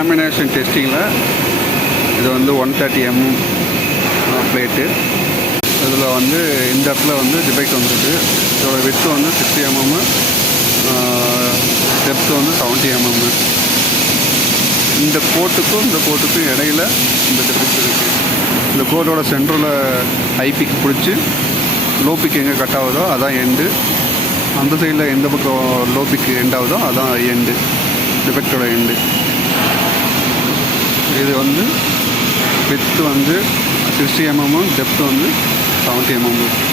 Lamination டெஸ்டிங்கில் இது வந்து 130 mm plate. இதில் வந்து இந்த இடத்துல வந்து டிஃபெக்ட் வந்துருக்கு. இதோட விட்த் வந்து 60 mm, டெப்த் வந்து 70 mm. இந்த கோட்டுக்கும் இடையில் இந்த டிஃபெக்ட் இருக்குது. இந்த கோட்டோட சென்டரில் ஹை பிக் பிடிச்சி லோ பிக் எங்கே கட் ஆகுதோ அதான் எண்டு. அந்த சைடில் எந்த பக்கம் லோ பிக் எண்ட் ஆகுதோ அதான் எண்டு, டிஃபெக்டோட எண்டு. இது வந்து விட்த் வந்து 60 mm, டெப்த் வந்து 70 mm.